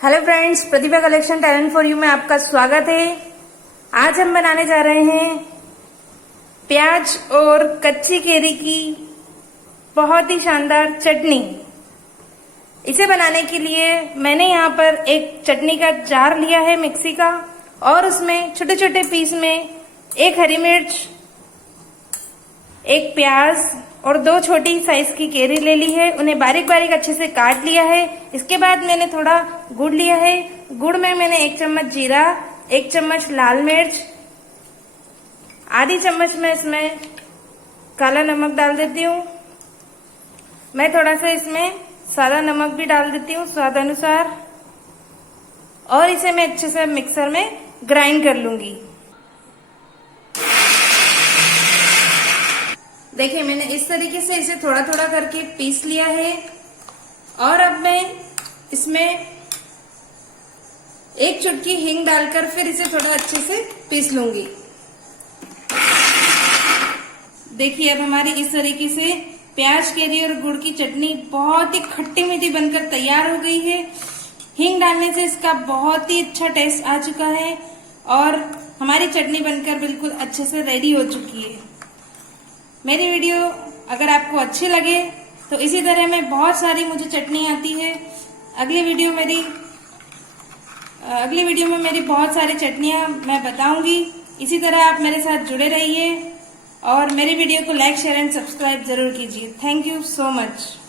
Hello friends, Pratibha collection talent for you में आपका स्वागत है। आज हम बनाने जा रहे हैं प्याज और कच्ची केरी की बहुत ही शानदार चटनी। इसे बनाने के लिए मैंने यहाँ पर एक चटनी का जार लिया है मिक्सी का, और उसमें छोटे छोटे पीस में एक हरी मिर्च, एक प्याज और 2 छोटी साइज की केरी ले ली है। उन्हें बारीक बारीक अच्छे से काट लिया है। इसके बाद मैंने थोड़ा गुड़ लिया है। गुड़ में मैंने 1 चम्मच जीरा, 1 चम्मच लाल मिर्च, आधी चम्मच में इसमें काला नमक डाल देती हूँ। मैं थोड़ा सा इसमें सादा नमक भी डाल देती हूँ स्वाद अनुसार, और इसे मैं अच्छे से मिक्सर में ग्राइंड कर लूंगी। देखिए, मैंने इस तरीके से इसे थोड़ा थोड़ा करके पीस लिया है, और अब मैं इसमें 1 चुटकी हींग डालकर फिर इसे थोड़ा अच्छे से पीस लूंगी। देखिए, अब हमारी इस तरीके से प्याज, केरी और गुड़ की चटनी बहुत ही खट्टी मीठी बनकर तैयार हो गई है। हींग डालने से इसका बहुत ही अच्छा टेस्ट आ चुका है, और हमारी चटनी बनकर बिल्कुल अच्छे से रेडी हो चुकी है। मेरी वीडियो अगर आपको अच्छी लगे तो इसी तरह में बहुत सारी मुझे चटनी आती है। अगली वीडियो में मेरी बहुत सारी चटनियां मैं बताऊंगी। इसी तरह आप मेरे साथ जुड़े रहिए और मेरी वीडियो को लाइक, शेयर एंड सब्सक्राइब जरूर कीजिए। Thank you so much.